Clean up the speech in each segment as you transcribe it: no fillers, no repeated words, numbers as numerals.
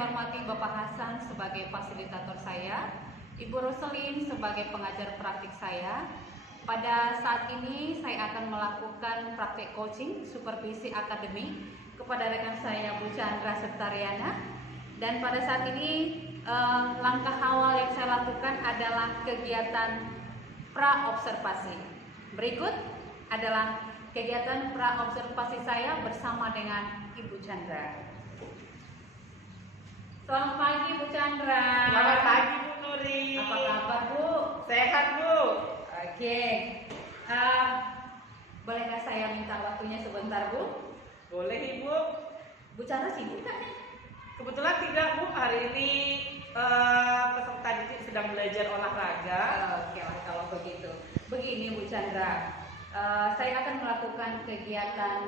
saya hormati Bapak Hasan sebagai fasilitator saya, Ibu Roselin sebagai pengajar praktik saya. Pada saat ini saya akan melakukan praktik coaching supervisi akademik kepada rekan saya Bu Chandra Septariana. Dan pada saat ini langkah awal yang saya lakukan adalah kegiatan pra-observasi. Berikut adalah kegiatan pra-observasi saya bersama dengan Ibu Chandra. Selamat pagi Bu Chandra. Selamat pagi Bu Nuri. Apa kabar Bu? Sehat Bu. Oke. Bolehkah saya minta waktunya sebentar Bu? Boleh Ibu. Bu Chandra sibuk kan nih? Kebetulan tidak Bu, hari ini peserta didik sedang belajar olahraga. Oke lah kalau begitu. Begini Bu Chandra, saya akan melakukan kegiatan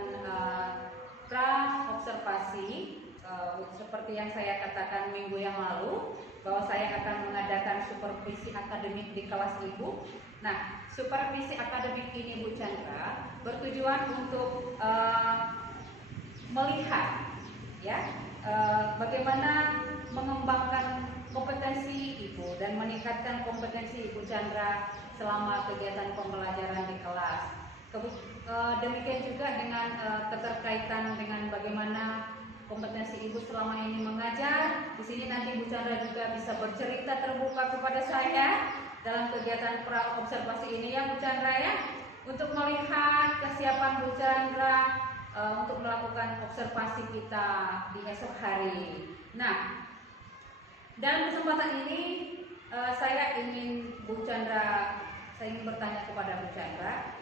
pra-observasi seperti yang saya katakan minggu yang lalu, bahwa saya akan mengadakan supervisi akademik di kelas Ibu. Nah, supervisi akademik ini Bu Chandra bertujuan untuk melihat ya bagaimana mengembangkan kompetensi Ibu dan meningkatkan kompetensi Ibu Chandra selama kegiatan pembelajaran di kelas. Demikian juga dengan keterkaitan dengan bagaimana kompetensi Ibu selama ini mengajar. Di sini nanti Bu Chandra juga bisa bercerita terbuka kepada saya dalam kegiatan pra-observasi ini ya Bu Chandra ya, untuk melihat kesiapan Bu Chandra untuk melakukan observasi kita di esok hari. Nah, dalam kesempatan ini saya ingin bertanya kepada Bu Chandra,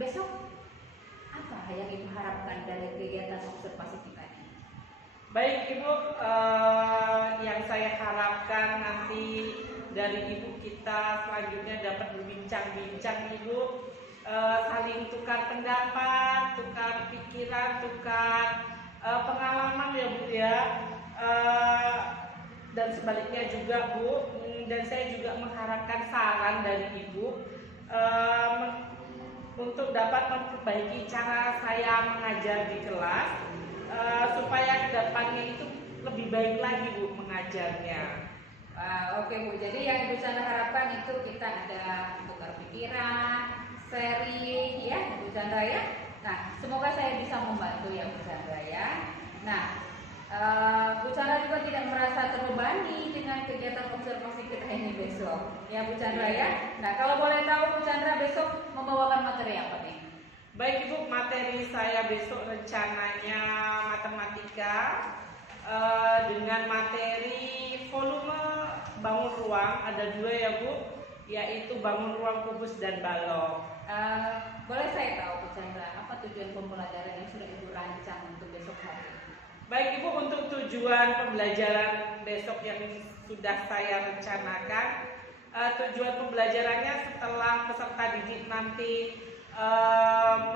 besok apa yang Ibu harapkan dari kegiatan observasi kita ini? Baik Ibu, yang saya harapkan nanti dari Ibu kita selanjutnya dapat berbincang-bincang Ibu, saling tukar pendapat, tukar pikiran, tukar pengalaman ya Bu ya, dan sebaliknya juga Bu. Dan saya juga mengharapkan saran dari Ibu untuk dapat memperbaiki cara saya mengajar di kelas, supaya kedepannya itu lebih baik lagi Bu mengajarnya. Oke Bu, jadi yang Ibu Chandra harapkan itu kita ada tukar pikiran, sharing ya Bu Chandra ya. Nah, semoga saya bisa membantu ya Bu Chandra ya. Nah, Bu Chandra juga tidak merasa terbebani dengan kegiatan observasi kita ini besok ya Bu Chandra ya. Nah, kalau boleh tahu Bu Chandra besok membawakan materi apa nih? Baik Ibu, materi saya besok rencananya matematika dengan materi volume bangun ruang, ada dua ya Bu, yaitu bangun ruang kubus dan balok. Boleh saya tahu Bu Chandra apa tujuan pembelajaran yang sudah Ibu rancang untuk besok hari? Baik Ibu, untuk tujuan pembelajaran besok yang sudah saya rencanakan, tujuan pembelajarannya setelah peserta didik nanti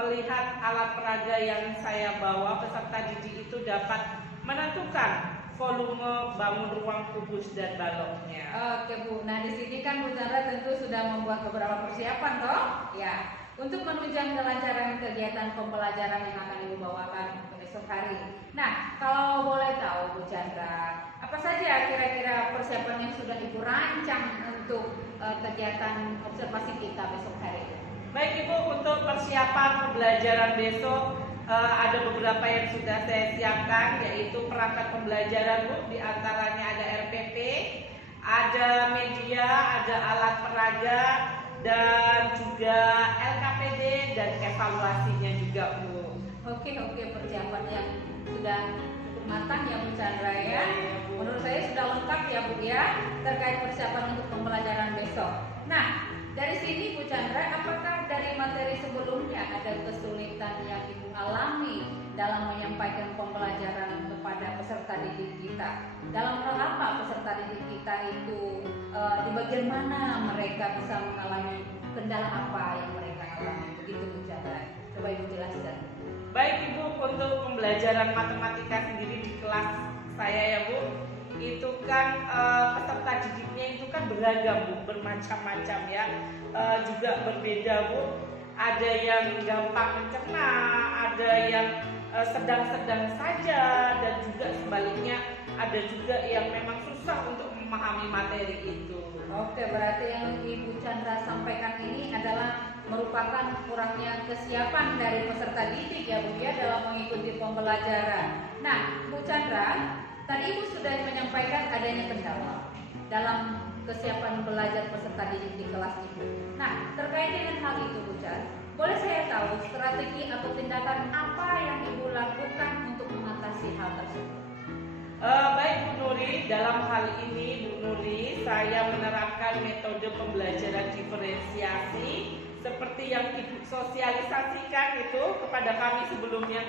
melihat alat peraga yang saya bawa, peserta didik itu dapat menentukan volume bangun ruang kubus dan baloknya. Oke Bu, nah di sini kan Bu Chandra tentu sudah membuat beberapa persiapan toh? Ya, untuk menunjang kelancaran kegiatan pembelajaran yang akan Ibu bawakan esok hari. Nah, kalau boleh tahu Bu Chandra, apa saja kira-kira persiapan yang sudah Ibu rancang untuk kegiatan observasi kita besok hari? Baik Ibu, untuk persiapan pembelajaran besok ada beberapa yang sudah saya siapkan, yaitu perangkat pembelajaran Bu, di antaranya ada RPP, ada media, ada alat peraga, dan juga LKPD dan evaluasinya juga Bu. Oke, persiapan yang sudah cukup matang ya Bu Chandra ya. Menurut saya sudah lengkap ya Bu ya terkait persiapan untuk pembelajaran besok. Nah, dari sini Bu Chandra, apakah dari materi sebelumnya ada kesulitan yang Ibu alami dalam menyampaikan pembelajaran kepada peserta didik kita? Dalam hal apa peserta didik kita itu di bagian mana mereka bisa mengalami kendala apa yang mereka alami? Begitu Bu Chandra. Coba Ibu jelaskan. Baik Ibu, untuk pembelajaran matematika sendiri di kelas saya ya Bu, itu kan peserta didiknya itu kan beragam Bu, bermacam-macam ya, juga berbeda Bu. Ada yang gampang mencerna, ada yang sedang-sedang saja, dan juga sebaliknya ada juga yang memang susah untuk memahami materi itu. Oke, berarti yang Ibu Chandra sampaikan ini adalah merupakan kurangnya kesiapan dari peserta didik ya Bu ya dalam mengikuti pembelajaran. Nah, Bu Chandra, tadi Ibu sudah menyampaikan adanya kendala dalam kesiapan belajar peserta didik di kelas Ibu. Nah, terkait dengan hal itu Bu Chandra, boleh saya tahu strategi atau tindakan apa yang Ibu lakukan untuk mengatasi hal tersebut? Baik Bu Nuri, dalam hal ini Bu Nuri, saya menerapkan metode pembelajaran diferensiasi seperti yang Ibu sosialisasikan itu kepada kami sebelumnya,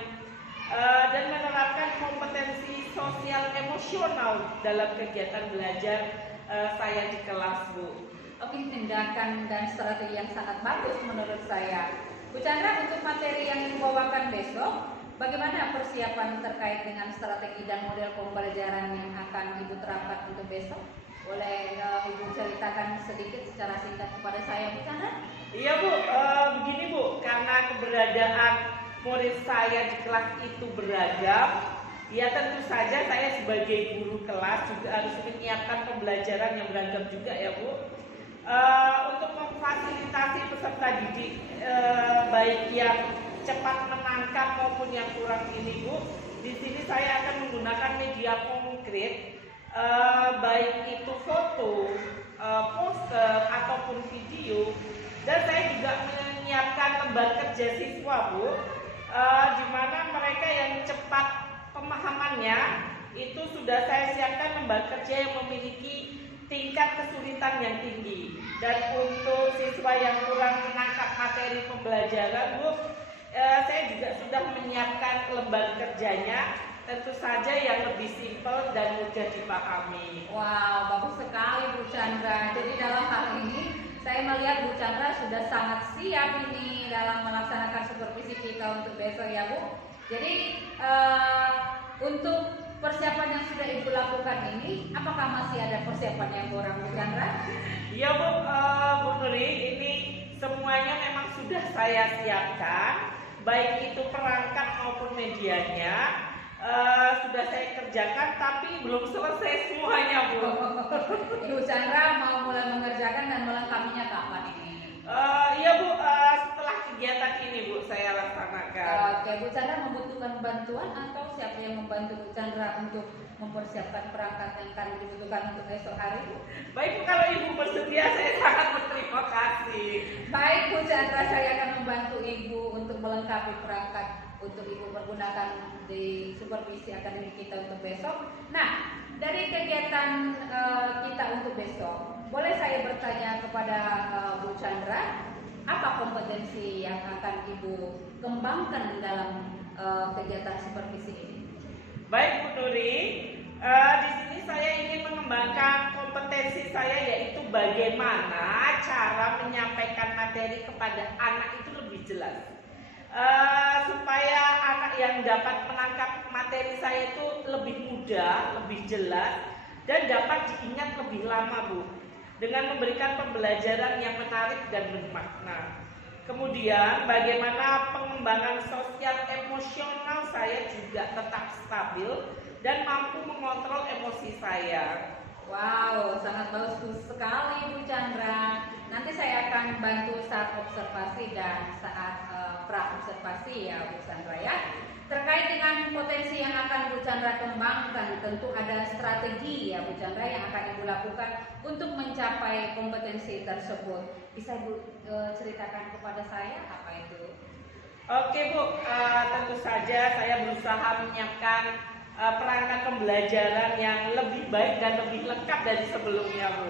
dan menerapkan kompetensi sosial emosional dalam kegiatan belajar saya di kelas Bu. Oke, tindakan dan strategi yang sangat bagus menurut saya. Bu Chandra, untuk materi yang dibawakan besok, bagaimana persiapan terkait dengan strategi dan model pembelajaran yang akan Ibu terapkan untuk besok? Boleh Ibu ceritakan sedikit secara singkat kepada saya, Bu Chandra? Iya Bu, begini Bu, karena keberadaan murid saya di kelas itu beragam, ya tentu saja saya sebagai guru kelas juga harus menyiapkan pembelajaran yang beragam juga ya Bu. Untuk memfasilitasi peserta didik baik yang cepat menangkap maupun yang kurang ini Bu, di sini saya akan menggunakan media konkret, baik itu foto, poster ataupun video, dan saya juga menyiapkan lembar kerja siswa Bu, di mana mereka yang cepat pemahamannya itu sudah saya siapkan lembar kerja yang memiliki tingkat kesulitan yang tinggi. Dan untuk siswa yang kurang menangkap materi pembelajaran Bu, saya juga sudah menyiapkan lembar kerjanya, tentu saja yang lebih simpel dan mudah dipahami. Wow, bagus sekali Bu Chandra. Jadi dalam hal ini saya melihat Bu Chandra sudah sangat siap ini dalam melaksanakan supervisi kita untuk besok ya Bu. Jadi untuk persiapan yang sudah Ibu lakukan ini, apakah masih ada persiapan yang kurang Bu Chandra? Iya Bu, Bu Nuri, ini semuanya memang sudah saya siapkan, baik itu perangkat maupun medianya. Sudah saya kerjakan, tapi belum selesai semuanya Bu. Ibu Chandra mau mulai mengerjakan dan melengkapinya kapan ini? Iya Bu, setelah kegiatan ini Bu saya laksanakan. Oke, Bu Chandra membutuhkan bantuan atau siapa yang membantu Bu Chandra untuk mempersiapkan perangkat yang akan dibutuhkan untuk esok hari? Baik Bu, kalau Ibu bersedia saya sangat berterima kasih. Baik Bu Chandra, saya akan membantu Ibu untuk melengkapi perangkat untuk Ibu pergunakan di supervisi akademik kita untuk besok. Nah, dari kegiatan kita untuk besok, boleh saya bertanya kepada Bu Chandra, apa kompetensi yang akan Ibu kembangkan dalam kegiatan supervisi ini? Baik Bu Nuri, di sini saya ingin mengembangkan kompetensi saya, yaitu bagaimana cara menyampaikan materi kepada anak itu lebih jelas. Supaya anak yang dapat menangkap materi saya itu lebih mudah, lebih jelas, dan dapat diingat lebih lama Bu, dengan memberikan pembelajaran yang menarik dan bermakna. Kemudian bagaimana pengembangan sosial emosional saya juga tetap stabil dan mampu mengontrol emosi saya. Wow, sangat bagus sekali Bu Chandra. Nanti saya akan bantu saat observasi dan saat pra-observasi ya Bu Chandra ya. Terkait dengan potensi yang akan Bu Chandra kembangkan, tentu ada strategi ya Bu Chandra yang akan Ibu lakukan untuk mencapai kompetensi tersebut. Bisa Ibu ceritakan kepada saya apa itu? Oke Bu, tentu saja saya berusaha menyiapkan perangkat pembelajaran yang lebih baik dan lebih lengkap dari sebelumnya Bu.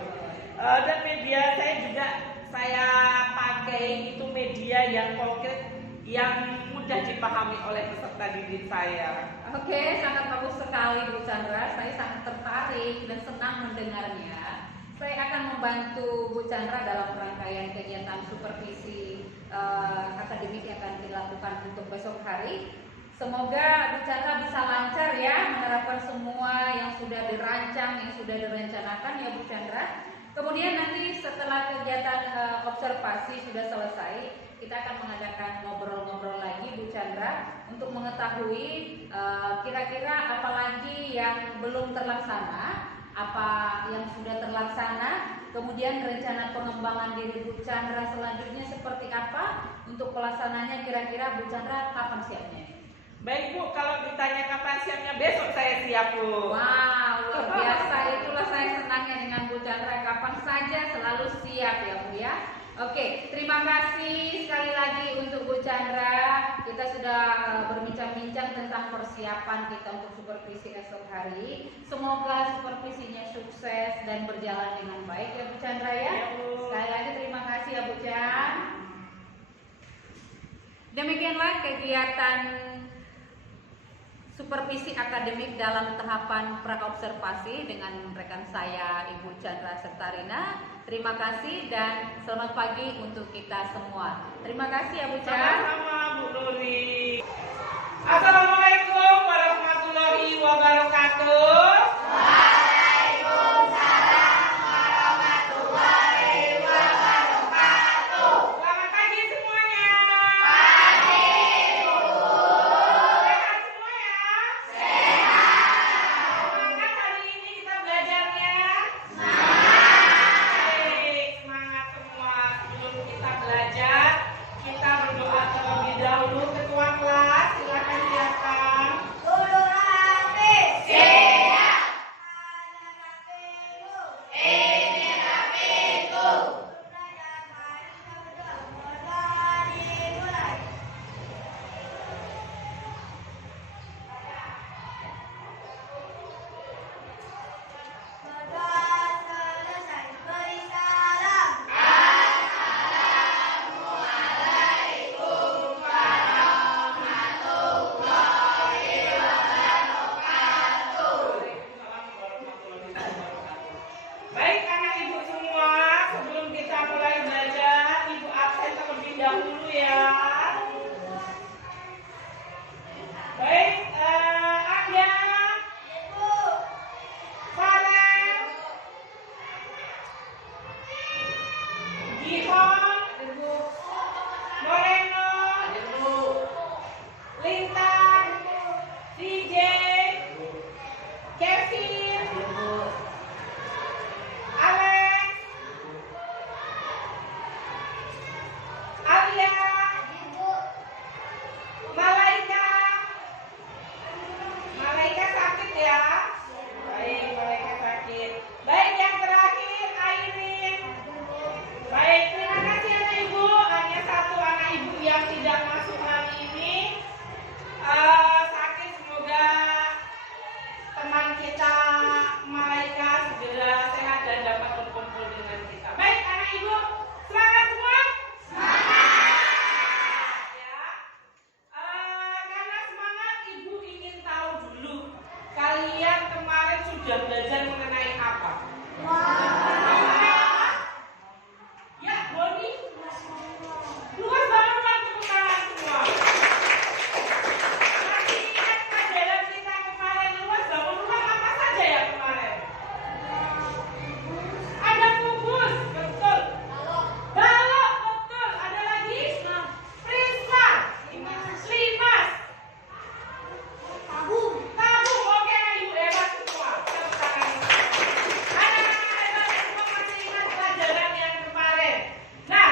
Dan media saya juga saya pakai itu media yang konkret, yang mudah dipahami oleh peserta didik saya. Oke, sangat bagus sekali Bu Chandra. Saya sangat tertarik dan senang mendengarnya. Saya akan membantu Bu Chandra dalam rangkaian kegiatan supervisi akademik yang akan dilakukan untuk besok hari. Semoga Bu Chandra bisa lancar ya menerapkan semua yang sudah dirancang, yang sudah direncanakan ya Bu Chandra. Kemudian nanti setelah kegiatan observasi sudah selesai, kita akan mengadakan ngobrol-ngobrol lagi Bu Chandra untuk mengetahui kira-kira apa lagi yang belum terlaksana, apa yang sudah terlaksana, kemudian rencana pengembangan diri Bu Chandra selanjutnya seperti apa, untuk pelaksananya kira-kira Bu Chandra kapan siapnya? Baik Bu, kalau ditanya kapan siapnya, besok saya siap Bu. Wow, luar biasa. Itulah saya senangnya dengan Bu Chandra, kapan saja selalu siap ya Bu ya. Oke, terima kasih sekali lagi untuk Bu Chandra. Kita sudah berbincang-bincang tentang persiapan kita untuk supervisi esok hari. Semoga supervisinya sukses dan berjalan dengan baik ya Bu Chandra ya. Ya, Bu. Sekali lagi terima kasih ya Bu Chan. Demikianlah kegiatan supervisi akademik dalam tahapan praobservasi dengan rekan saya Ibu Chandra Sertarina. Terima kasih dan selamat pagi untuk kita semua. Terima kasih ya Bu Chandra. Sama-sama Bu Nuri. Assalamualaikum warahmatullahi wabarakatuh. Waalaikumsalam warahmatullahi wabarakatuh. Selamat pagi semuanya. Pagi, Bu. Sehat semua ya? Sehat. Semangat hari ini kita belajarnya. Baik, semangat semua. Sebelum kita belajar, kita berdoa terlebih dahulu. Ketua kelas, silakan siapkan. Guru Hafiz. Siap. Ini rapiku. Dimulai. Sudah selesai. Beri salam. Assalamualaikum warahmatullahi wabarakatuh. Baik anak ibu semua, sebelum kita mulai belajar, ibu absen terlebih dahulu ya. Baik, Arya, Farel, Gihon, Moreno, Lintan, CJ, Kevin, Alex, Alia, Malaika. Malaika sakit ya? Baik, Malaika sakit. Baik, yang terakhir Airin. Baik, terima kasih anak ibu. Hanya satu anak ibu yang tidak masuk hari ini sakit. Semoga teman kita Malaika segera sehat dan dapat berkumpul dengan kita. Baik, anak ibu, semangat semua. Ya. Karena semangat, ibu ingin tahu dulu kalian kemarin sudah belajar mengenai apa? Mengenai apa? Ya, Boni. Luas banget tepuk tangan semua. Masih ingat pelajaran kita kemarin luas bangun rumah apa saja ya kemarin? Ada kubus, betul. Balok, betul. Ada lagi? Prisma. Limas. Tabung, oke ibu hebat semua. Tepuk tangan. Anak-anak hebat semua masih ingat pelajaran yang kemarin. Nah,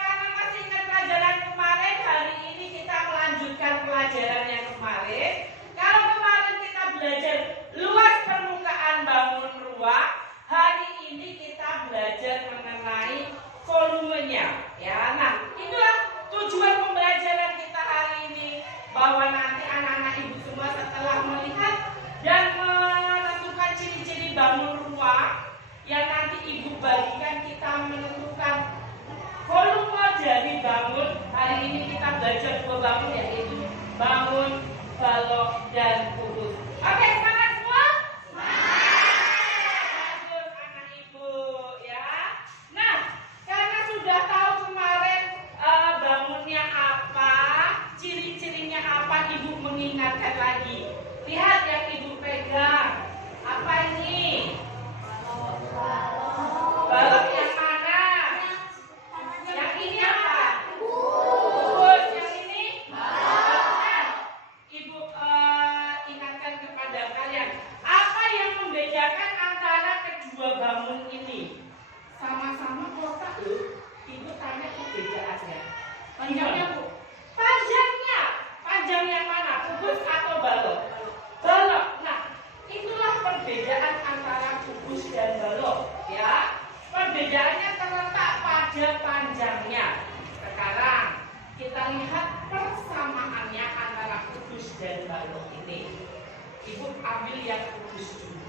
karena masih ingat pelajaran kemarin, hari ini kita melanjutkan pelajaran yang kemarin. Kalau kemarin kita belajar luas permukaan bangun ruang, hari ini kita belajar mengenai volumenya. Ya, nah itulah tujuan pembelajaran kita hari ini, bahwa nanti anak-anak ibu semua setelah melihat dan menentukan ciri-ciri bangun ruang yang nanti ibu bagikan, kita menentukan volume dari bangun. Hari ini kita belajar dua bangun, yaitu bangun, balok, dan kubus. Oke, semangat semua? Lanjut anak ibu ya. Nah, karena sudah tahu kemarin bangunnya apa, ciri-cirinya apa, ibu mengingatkan lagi. Lihat yang ibu pegang. Apa ini? Balok yang mana? Yang ini apa? Panjangnya Bu. Panjangnya. Panjang yang mana? Kubus atau balok? Balok. Nah, itulah perbedaan antara kubus dan balok, ya. Perbedaannya terletak pada panjangnya. Sekarang kita lihat persamaannya antara kubus dan balok ini. Ibu ambil yang kubus dulu.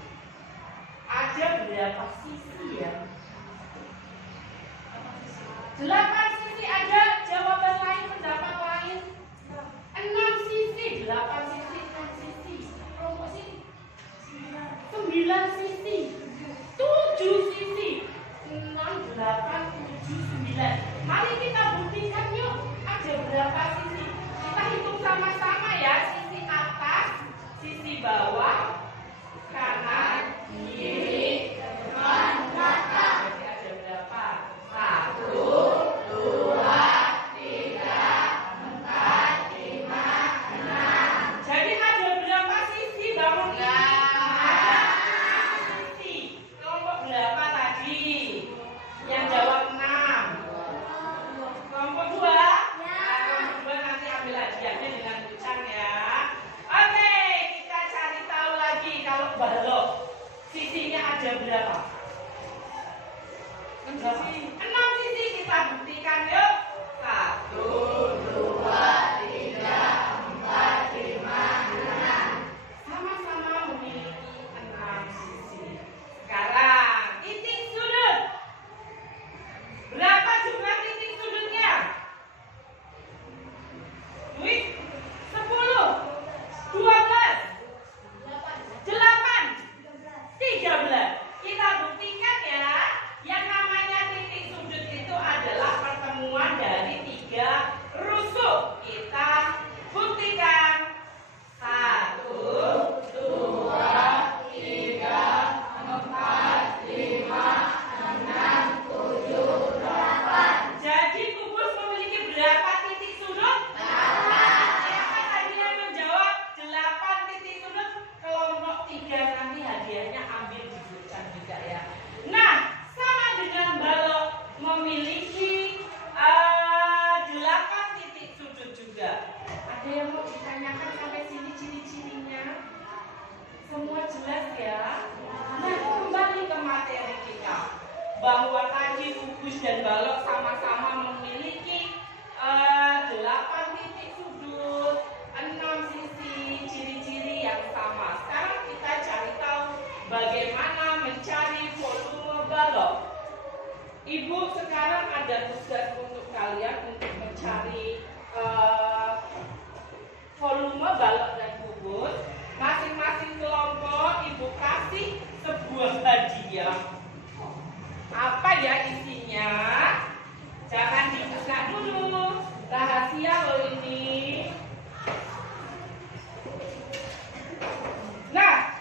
Ada berapa sisi ya? 8 sisi. Ada jawaban lain, pendapat lain? 6 sisi, 8 sisi, 6 sisi. Kelompok sini 9 sisi, 7 sisi. 6, 8, 7, 9. Mari kita buktikan yuk. Ada berapa sisi? Kita hitung sama-sama ya. Sisi atas, sisi bawah, kanan, kiri, depan, belakang. Jadi ada berapa? 1, 2, 3, 4, 5, 6. Jadi ada berapa sisi bangun ini? Ada 6 sisi. Kelompok berapa tadi? Yang jawab 6. Kelompok 2? Kelompok 2 nanti ambil hadiahnya dengan Bucang ya. Oke, kita cari tahu lagi kalau balok. Sisinya ada berapa? 6 sisi, kita buktikan yuk. 1, 2, 3, 4, 5, 6. Sama-sama memiliki 6 sisi. Sekarang titik sudut. Berapa jumlah titik sudutnya? 10, 12, 8, 13. Kita buktikan ya. Yang namanya titik sudut itu adalah pertemuan dari 3 rusuk. Kita buktikan. 1, 2, 3, 4, 5, 6, 7, 8. Jadi kubus memiliki berapa titik sudut? 8. Siapa tadi yang menjawab 8 titik sudut? Kelompok 3 nanti hadiahnya ambil di Bucang juga ya. Nah, sama dengan balok memiliki 8 titik sudut juga. Ada yang mau ditanyakan sampai sini ciri-cirinya? Semua jelas ya? Nah, kembali ke materi kita. Bahwa tadi kubus dan balok sama-sama memiliki 8 titik sudut, 6 sisi, ciri-ciri yang sama. Sekarang kita cari tahu bagaimana mencari volume balok. Ibu sekarang ada tugas untuk kalian untuk mencari volume balok dan kubus. Masing-masing kelompok ibu kasih sebuah hadiah. Apa ya isinya? Jangan dibuka dulu, rahasia loh ini. Nah,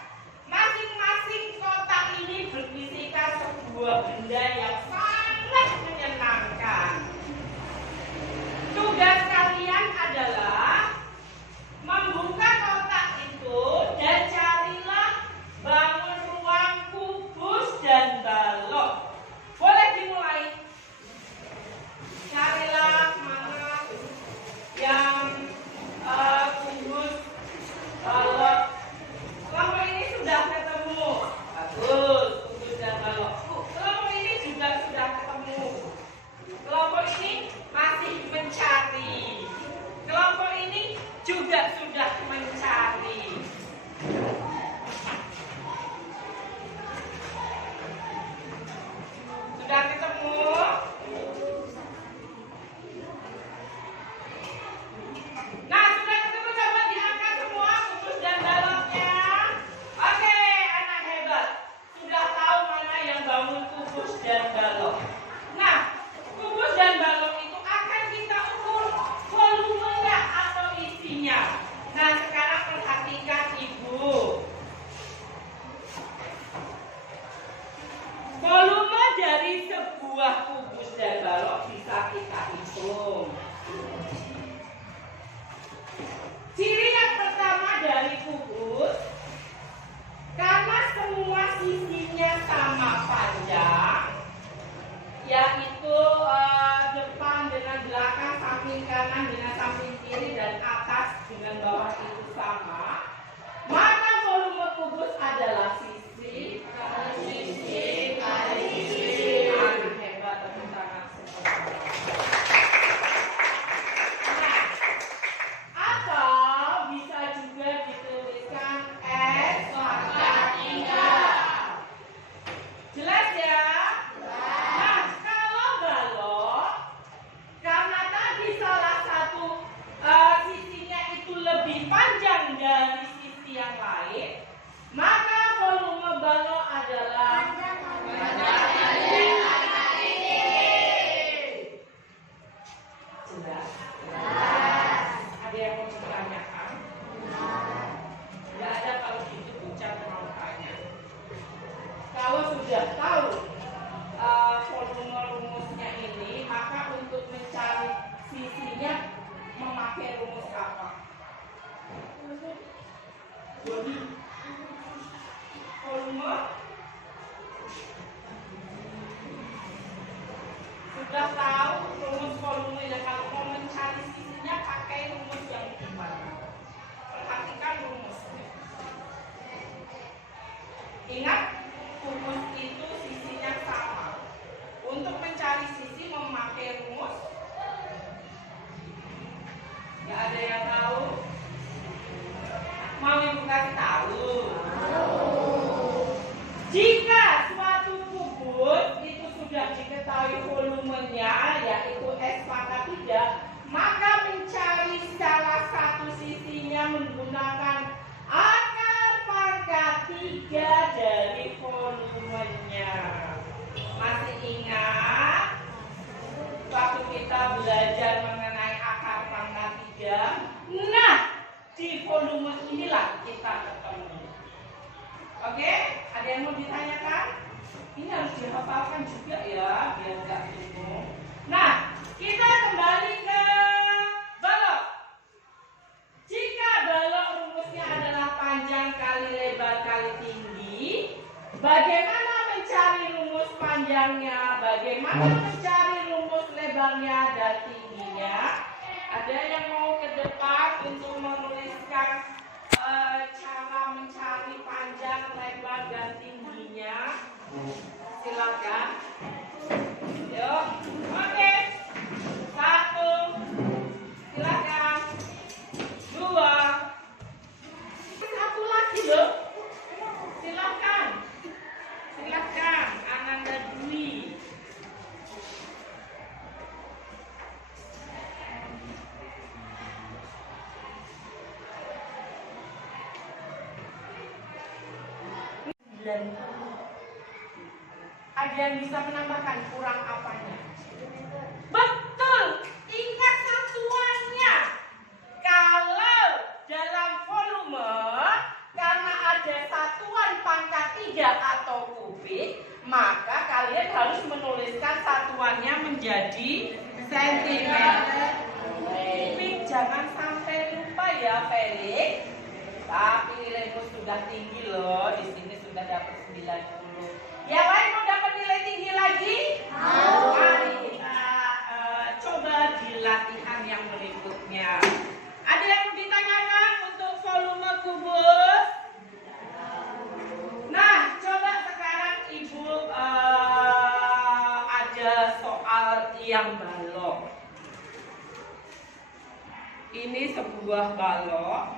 masing-masing kotak ini berisikan sebuah benda yang sangat menyenangkan. Tugas kalian adalah membuka kotak itu dan carilah bangun ruang kubus dan balok. Boleh dimulai. Carilah mana yang kubus, balok. Kelompok ini sudah ketemu. Bagus, kubus dan balok. Kelompok ini juga sudah ketemu. Kelompok ini masih mencari. Kelompok ini juga sudah mencari. Sudah ketemu? Nah, sudah ketemu, coba diangkat semua kubus dan baloknya. Oke, anak hebat. Sudah tahu mana yang bangun kubus dan balok. Nah, kubus dan balok itu akan kita ukur volumenya atau isinya. Nah, sekarang perhatikan Ibu. Volume dari sebuah kubus dan balok bisa kita hitung. Ciri yang pertama dari kubus, karena semua sisinya sama panjang, yaitu depan dengan belakang, samping sudah tahu volume rumusnya ini, maka untuk mencari sisinya memakai rumus apa? Volume sudah tahu rumus volume ya. Kalau mau mencari sisinya pakai rumus yang gimana? Perhatikan rumusnya. Ingat, rumus itu sisinya sama. Untuk mencari sisi memakai rumus. Gak ada yang tahu? Mau ibu kasih tahu? Jika suatu kubus itu sudah diketahui volumenya, yaitu S pangkat 3, maka mencari salah satu sisinya menggunakan akar pangkat 3 dari volumenya. Masih ingat waktu kita belajar mengenai akar pangkat 3? Nah, di volume inilah kita ketemu. Oke, ada yang mau ditanyakan? Ini harus dihafalkan juga ya, biar nggak bingung. Nah, kita kembali ke balok. Jika balok rumusnya adalah panjang kali lebar kali tinggi, bagaimana mencari rumus panjangnya? Bagaimana mencari rumus lebarnya dan tingginya? Ada yang mau ke depan untuk menuliskan cara mencari panjang, lebar, dan tingginya? Silakan. Yuk, oke. 1, silakan. 2, 1 lagi loh. Silakan. Silakan, Ananda Dwi. Ada yang bisa menambahkan kurang apanya? Betul, ingat satuannya. Kalau dalam volume, karena ada satuan pangkat 3 atau kubik, maka kalian harus menuliskan satuannya menjadi sentimeter kubik. Jangan sampai lupa ya, Felix. Tapi nilaimu sudah tinggi loh, di sini sudah dapat 90. Yang lain mau dapat nilai tinggi lagi? Mau. Mari kita coba di latihan yang berikutnya. Ada yang mau ditanyakan untuk volume kubus? Nah, coba sekarang Ibu ada soal yang balok. Ini sebuah balok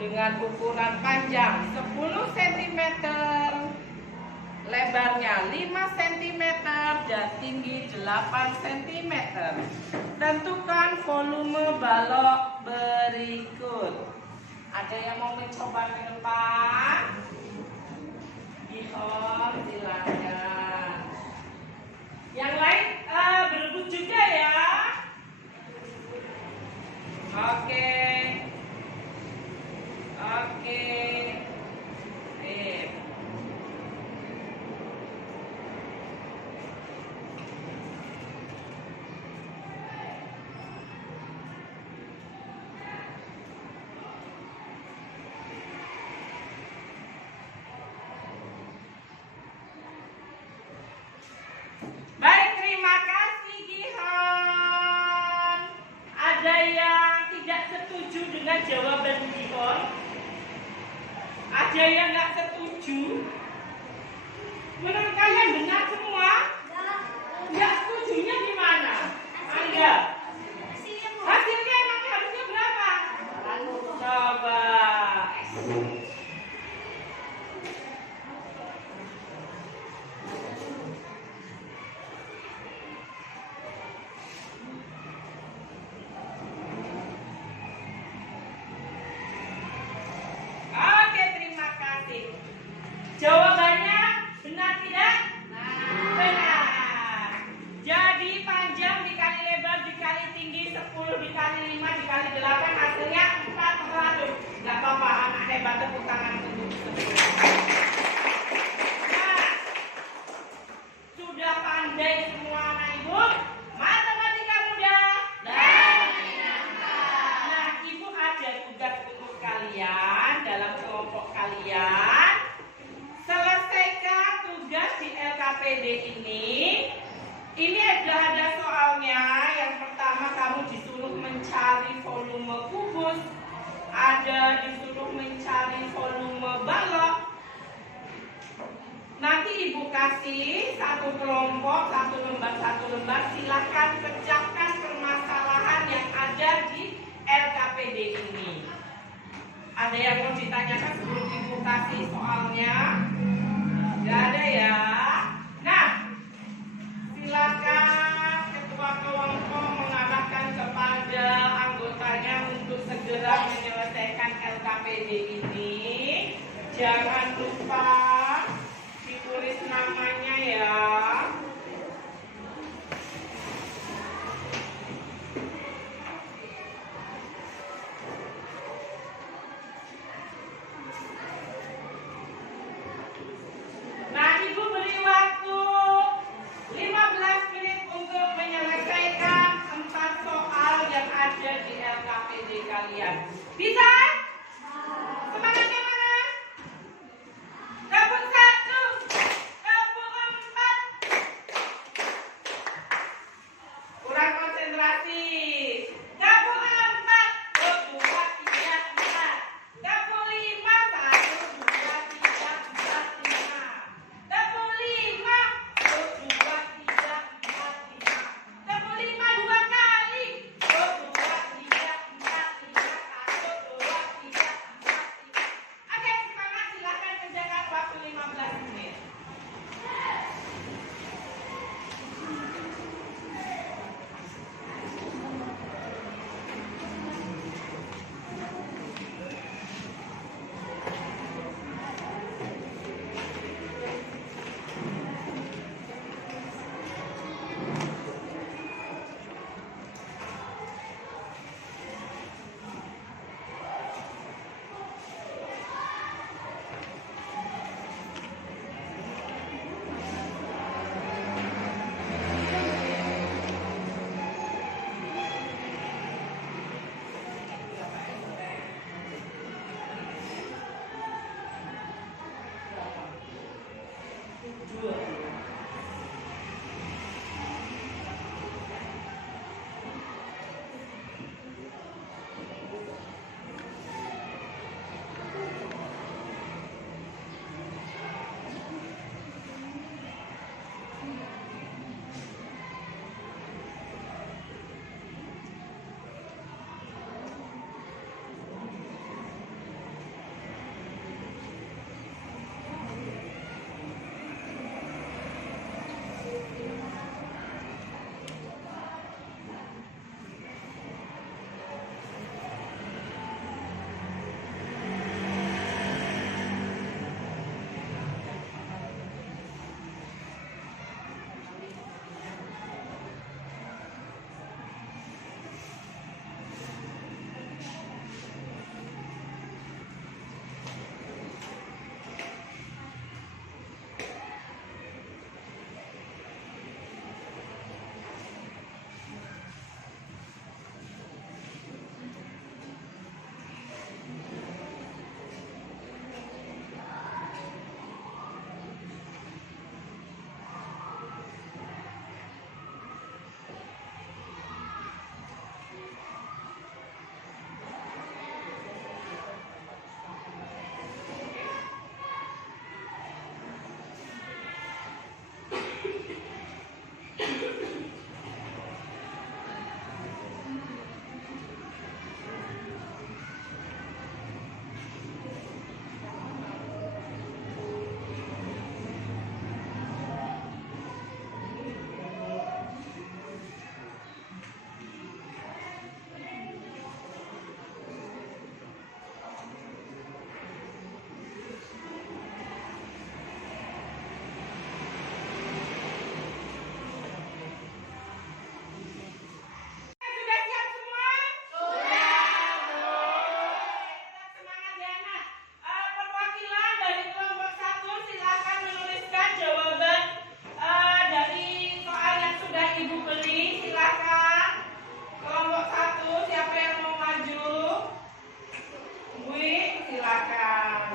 dengan ukuran panjang 10 cm, lebarnya 5 cm, dan tinggi 8 cm. Tentukan volume balok berikut. Ada yang mau mencoba ke depan? Gihon, silakan. Yang lain berebut juga ya. Oke. Baik, terima kasih Gihon. Ada yang tidak setuju dengan jawaban Gihon? Ada yang nggak setuju? Menurut kalian benar semua? Nggak setujunya gimana? Anda? Hasilnya emang harusnya berapa? Coba. Oke, terima kasih. Jawabannya benar tidak? Benar. Jadi panjang dikali lebar dikali dalam kelompok kalian. Selesaikan tugas di LKPD ini. Ini ada soalnya. Yang pertama kamu disuruh mencari volume kubus, ada disuruh mencari volume balok. Nanti ibu kasih satu kelompok, satu lembar, silakan pecahkan permasalahan yang ada di LKPD ini. Ada yang mau ditanyakan sebelum ibu kasih soalnya? Gak ada ya? Nah, silakan ketua kelompok mengarahkan kepada anggotanya untuk segera menyelesaikan LKPD ini. Jangan lupa ditulis namanya ya. Nah, ibu beri waktu 15 menit untuk menyelesaikan 4 soal yang ada di LKPD kalian. Bisa? Semangatnya mana?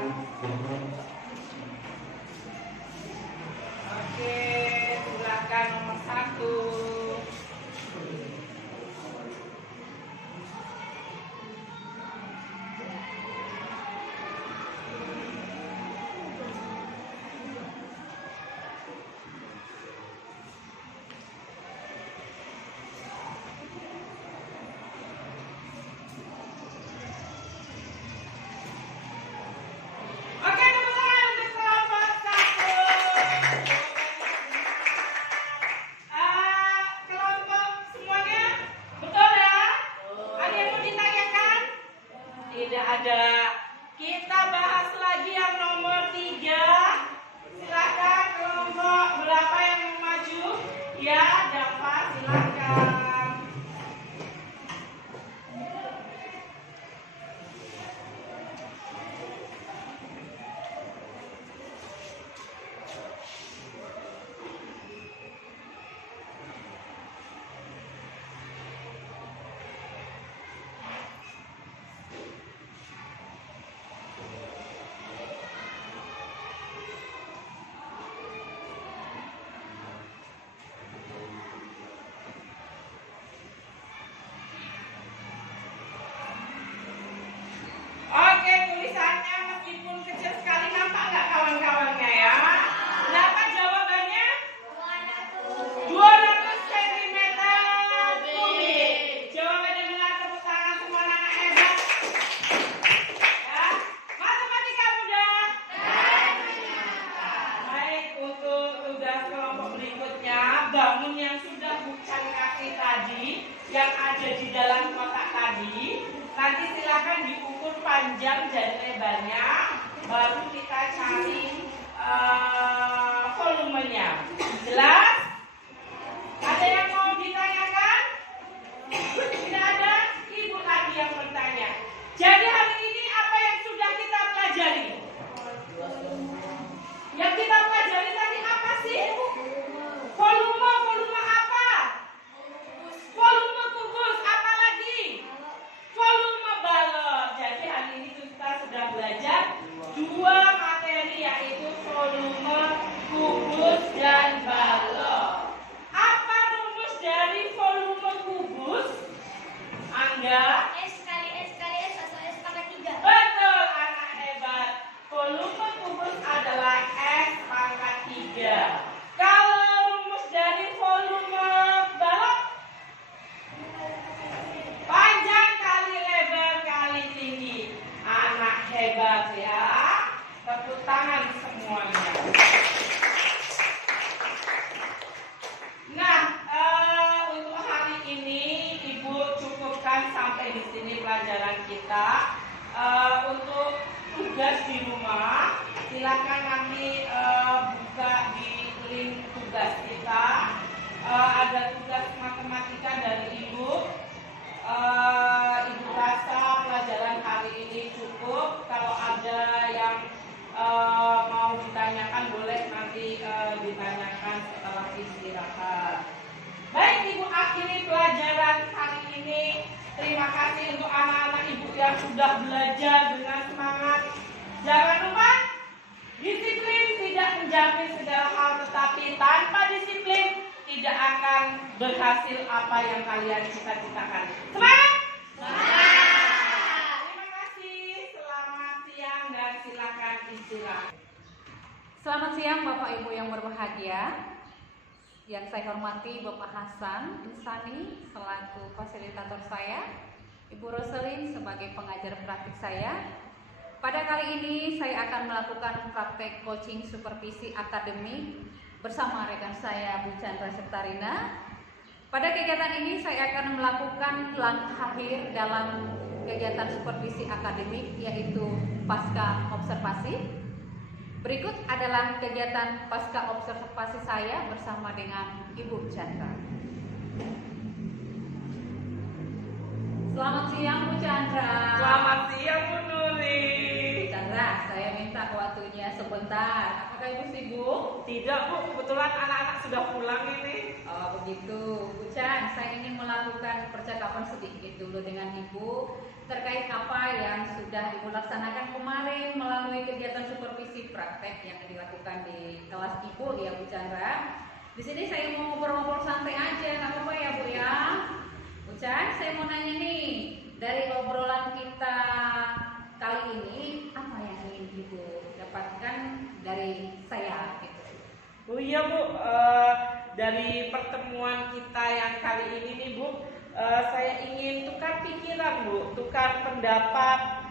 Oke, silakan nomor 1. Oke, tepuk tangan untuk kelompok 1. Kelompok semuanya betul ya? Ada yang mau ditanyakan? Tidak ada. Kita bahas lagi yang nomor 3. Silakan kelompok berapa yang mau maju? Ya, dapat silakan. Oke, tulisannya meskipun kecil sekali, nampak nggak kawan-kawannya ya? Berapa jawabannya? 200 cm kubik. Jawabannya benar, tepuk tangan semua anak hebat. Ya, matematika mudah. Baik, untuk tugas kelompok berikutnya, bangun yang sudah bukan kaki tadi, yang ada di dalam kotak tadi. Nanti silakan diukur panjang dan lebarnya, baru kita cari volumenya. Jelas? Ada yang mau ditanyakan? Tidak ada? Ibu lagi yang bertanya. Jadi hari ini apa yang sudah kita pelajari? Yang kita pelajari tadi apa sih? Volume apa? Volume kubus, apa lagi? Volume balok. Jadi hari ini kita sudah belajar 2 materi, yaitu volume kubus dan balok. Apa rumus dari volume kubus? Angga? S kali S kali S atau S pangkat 3. Betul, anak hebat. Volume kubus adalah S pangkat 3. Kalau rumus dari volume balok? Panjang kali lebar kali tinggi. Anak hebat ya. Tepuk tangan semuanya. Nah, untuk hari ini Ibu cukupkan sampai di sini pelajaran kita. Untuk tugas di rumah, silakan nanti buka di link tugas kita. Ada tugas matematika dari Ibu. Ibu rasa pelajaran hari ini cukup. Kalau ada yang mau ditanyakan, boleh nanti ditanyakan setelah istirahat. Baik, Ibu akhiri pelajaran hari ini. Terima kasih untuk anak-anak Ibu yang sudah belajar dengan semangat. Jangan lupa, disiplin tidak menjamin segala hal, tetapi tanpa disiplin tidak akan berhasil apa yang kalian cita-citakan. Semangat! Terima kasih, selamat siang dan silakan istirahat. Selamat siang Bapak Ibu yang berbahagia. Yang saya hormati Bapak Hasan Insani selaku fasilitator saya, Ibu Roselin sebagai pengajar praktik saya. Pada kali ini saya akan melakukan praktek coaching supervisi akademik bersama rekan saya Bu Chandra Septarina. Pada kegiatan ini saya akan melakukan langkah akhir dalam kegiatan supervisi akademik, yaitu pasca observasi. Berikut adalah kegiatan pasca observasi saya bersama dengan Ibu Chandra. Selamat siang Bu Chandra. Selamat siang Bu Nuri. Bu Chandra, saya minta waktunya sebentar. Apakah Ibu sibuk? Tidak Bu, kebetulan anak-anak sudah pulang ini. Oh begitu, Bu Chan, saya ingin melakukan percakapan sedikit dulu dengan Ibu terkait apa yang sudah Ibu laksanakan kemarin melalui kegiatan praktek yang dilakukan di kelas Ibu ya Bu Chandra. Di sini saya mau ngobrol-ngobrol santai aja, nggak apa-apa ya Bu ya. Bu Chan, saya mau nanya nih, dari obrolan kita kali ini apa yang ingin Ibu dapatkan dari saya gitu? Oh iya Bu, dari pertemuan kita yang kali ini nih Bu, saya ingin tukar pikiran Bu, tukar pendapat,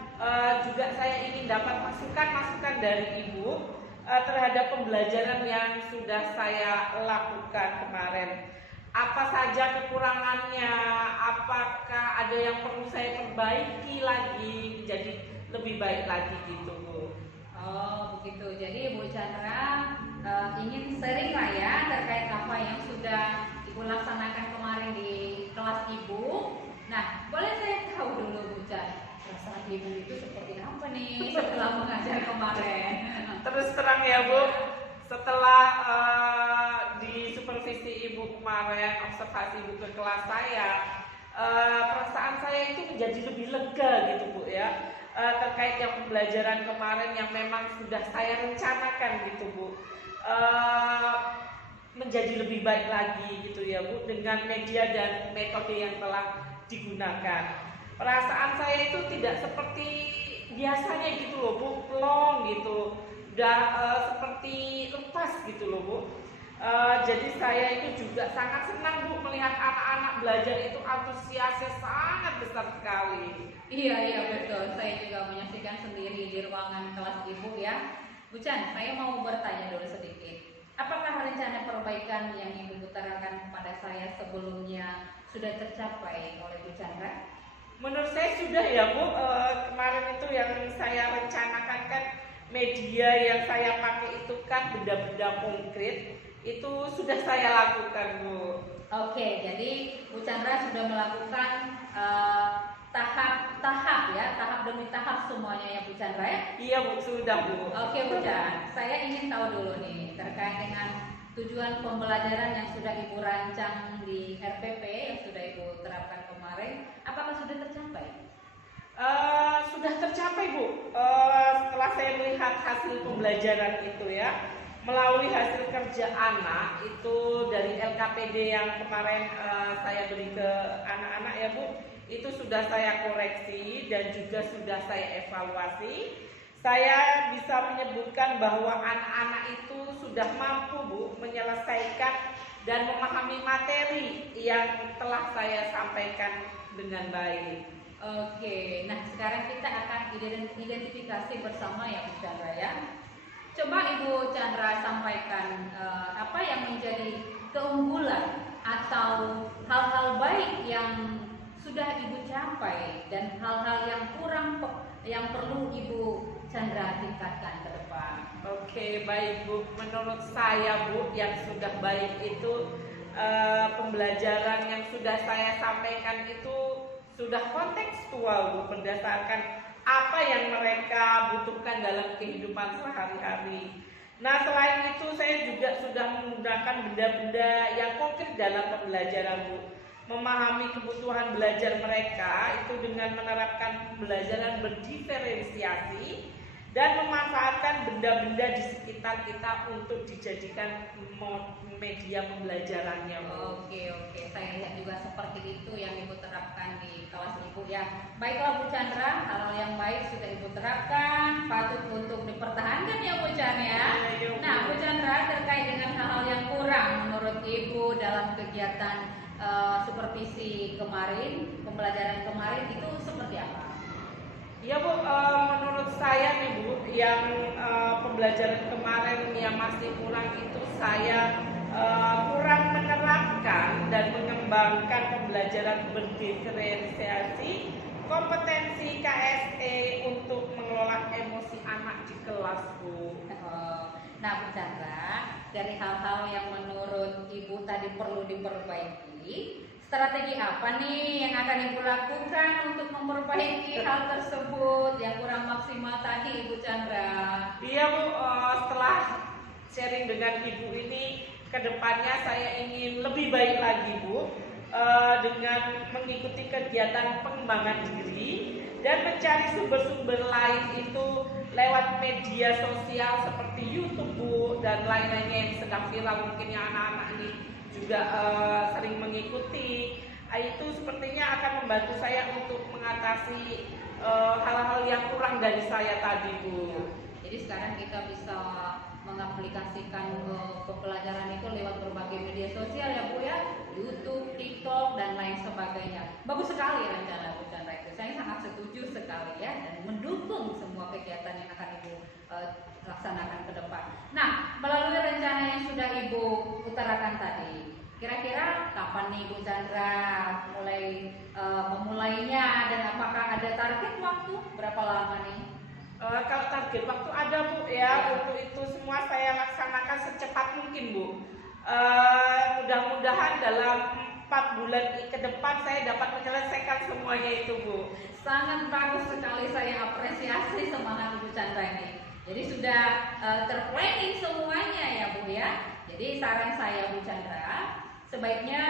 juga saya ingin dapat masukan-masukan dari Ibu terhadap pembelajaran yang sudah saya lakukan kemarin. Apa saja kekurangannya, apakah ada yang perlu saya perbaiki lagi, jadi lebih baik lagi gitu Bu. Oh begitu, jadi Bu Chandra ingin sharing lah ya terkait apa yang sudah Ibu laksanakan kemarin di kelas Ibu. Nah, boleh saya tahu dulu Bu Chandra, perasaan Ibu itu seperti apa nih setelah mengajar kemarin? Terus terang ya Bu, setelah di supervisi Ibu kemarin, observasi Ibu ke kelas saya, perasaan saya itu menjadi lebih lega gitu Bu ya, terkait yang pembelajaran kemarin yang memang sudah saya rencanakan gitu Bu, menjadi lebih baik lagi gitu ya Bu, dengan media dan metode yang telah digunakan. Perasaan saya itu tidak seperti biasanya gitu loh Bu, plong gitu, udah seperti lepas gitu loh Bu. Jadi saya itu juga sangat senang Bu melihat anak-anak belajar itu antusiasnya sangat besar sekali. Iya betul, saya juga menyaksikan sendiri di ruangan kelas Ibu ya. Bu Chan, saya mau bertanya dulu sedikit. Apakah rencana perbaikan yang Ibu utarakan kepada saya sebelumnya sudah tercapai oleh Bu Chandra? Menurut saya sudah ya Bu, kemarin itu yang saya rencanakan kan media yang saya pakai itu kan benda-benda konkret, itu sudah saya lakukan Bu. Oke, jadi Bu Chandra sudah melakukan tahap ya, tahap demi tahap semuanya ya Bu Chandra ya? Iya Bu, sudah Bu. Oke Bu Chan, saya ingin tahu dulu nih terkait dengan tujuan pembelajaran yang sudah Ibu rancang di RPP yang sudah Ibu terapkan kemarin, apakah sudah tercapai? Sudah tercapai Bu, setelah saya melihat hasil pembelajaran itu ya, melalui hasil kerja anak itu dari LKPD yang kemarin saya beri ke anak-anak ya Bu, itu sudah saya koreksi dan juga sudah saya evaluasi. Saya bisa menyebutkan bahwa anak-anak itu sudah mampu Bu menyelesaikan dan memahami materi yang telah saya sampaikan dengan baik. Oke, nah sekarang kita akan identifikasi bersama ya Bu Chandra ya. Coba Ibu Chandra sampaikan apa yang menjadi keunggulan atau hal-hal baik yang sudah Ibu capai dan hal-hal yang kurang yang perlu Ibu Chandra tingkatkan ke depan. Oke, baik Bu. Menurut saya Bu, yang sudah baik itu pembelajaran yang sudah saya sampaikan itu sudah kontekstual Bu, berdasarkan apa yang mereka butuhkan dalam kehidupan sehari-hari. Nah, selain itu saya juga sudah menggunakan benda-benda yang konkret dalam pembelajaran Bu. Memahami kebutuhan belajar mereka itu dengan menerapkan pembelajaran berdiferensiasi dan memanfaatkan benda-benda di sekitar kita untuk dijadikan media pembelajarannya. Oke, saya lihat juga seperti itu yang Ibu terapkan di kelas Ibu ya. Baiklah Bu Chandra, hal yang baik sudah Ibu terapkan, patut untuk dipertahankan ya Bu Chan ya. Nah Bu Chandra, terkait dengan hal-hal yang kurang menurut Ibu dalam kegiatan supervisi kemarin, pembelajaran kemarin itu seperti apa? Ya Bu, menurut saya nih Bu, yang pembelajaran kemarin yang masih kurang itu saya kurang menerapkan dan mengembangkan pembelajaran berdiferensiasi, kompetensi KSE untuk mengelola emosi anak di kelas Bu. Nah Bu Chandra, dari hal-hal yang menurut Ibu tadi perlu diperbaiki, strategi apa nih yang akan Ibu lakukan untuk memperbaiki hal tersebut yang kurang maksimal tadi Ibu Chandra? Iya Bu, setelah sharing dengan Ibu ini, kedepannya saya ingin lebih baik lagi Bu, dengan mengikuti kegiatan pengembangan diri dan mencari sumber-sumber lain itu lewat media sosial seperti YouTube Bu dan lain-lainnya yang sedang viral, mungkin yang anak-anak ini juga sering mengikuti. Itu sepertinya akan membantu saya untuk mengatasi hal-hal yang kurang dari saya tadi Bu. Jadi sekarang kita bisa mengaplikasikan pembelajaran itu lewat berbagai media sosial ya Bu ya, YouTube, TikTok dan lain sebagainya. Bagus sekali rencana Bu Chandra itu. Saya sangat setuju sekali ya dan mendukung semua kegiatan yang akan Ibu laksanakan ke depan. Nah, melalui rencana yang sudah Ibu utarakan tadi, kira-kira kapan nih Bu Chandra memulainya dan apakah ada target waktu berapa lama nih? Kalau target waktu ada Bu ya, untuk itu semua saya laksanakan secepat mungkin Bu. Mudah-mudahan dalam 4 bulan ke depan saya dapat menyelesaikan semuanya itu Bu. Sangat bagus sekali, saya apresiasi semangat Ibu Chandra ini. Jadi sudah terplanning semuanya ya Bu ya. Jadi saran saya Bu Chandra, sebaiknya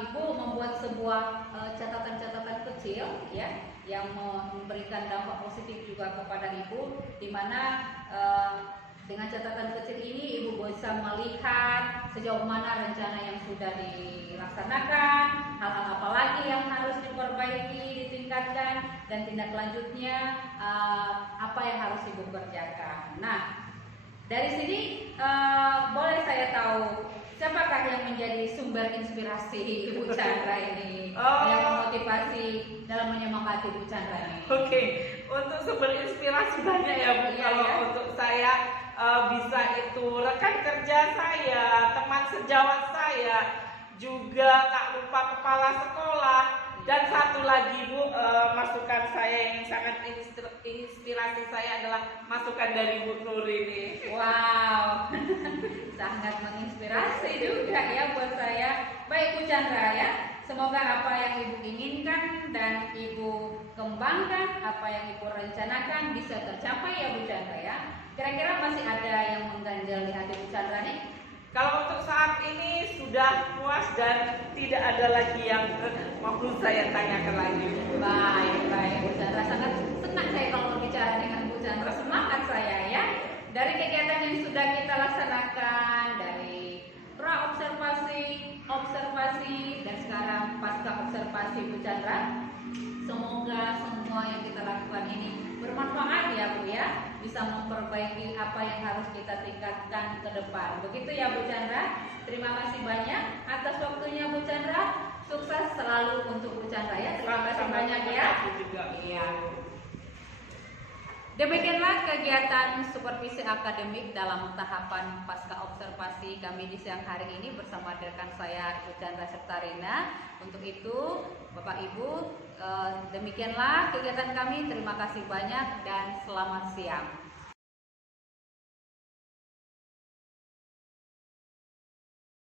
Ibu membuat sebuah catatan-catatan kecil ya yang memberikan dampak positif juga kepada Ibu, di mana dengan catatan kecil ini Ibu bisa melihat sejauh mana rencana yang sudah dilaksanakan, hal-hal apa lagi yang harus diperbaiki, ditingkatkan, dan tindak lanjutnya apa yang harus Ibu kerjakan. Nah, dari sini boleh saya tahu siapakah yang menjadi sumber inspirasi Ibu Chandra ini, yang memotivasi dalam menyemangati Ibu Chandra ini? Oke, untuk sumber inspirasi banyak ya Bu. Kalau untuk saya bisa itu rekan kerja saya, teman sejawat saya, juga tak lupa kepala sekolah, dan satu lagi Bu, masukan saya yang sangat inspirasi saya adalah masukan dari Bu Nur ini. Wow, sangat menginspirasi juga ya buat saya. Baik Bu Chandra ya, semoga apa yang Ibu inginkan dan Ibu kembangkan, apa yang Ibu rencanakan bisa tercapai ya Bu Chandra ya. Kira-kira masih ada yang mengganjal di hati Bu Chandra nih? Kalau untuk saat ini sudah puas dan tidak ada lagi yang mau saya tanyakan lagi. Baik Bu Chandra, sangat senang saya kalau berbicara dengan Bu Chandra. Semangat saya ya. Dari kegiatan yang sudah kita laksanakan, dari pra observasi, observasi, dan sekarang pasca observasi Bu Chandra, semoga semua yang kita lakukan ini bermanfaat ya Bu ya, bisa memperbaiki apa yang harus kita tingkatkan ke depan. Begitu ya Bu Chandra. Terima kasih banyak atas waktunya Bu Chandra. Sukses selalu untuk Bu Chandra ya. Terima kasih banyak ya. Iya. Demikianlah kegiatan supervisi akademik dalam tahapan pasca observasi kami di siang hari ini bersama rekan saya Ibu Chandra Septarina. Untuk itu Bapak Ibu, demikianlah kegiatan kami. Terima kasih banyak dan selamat siang.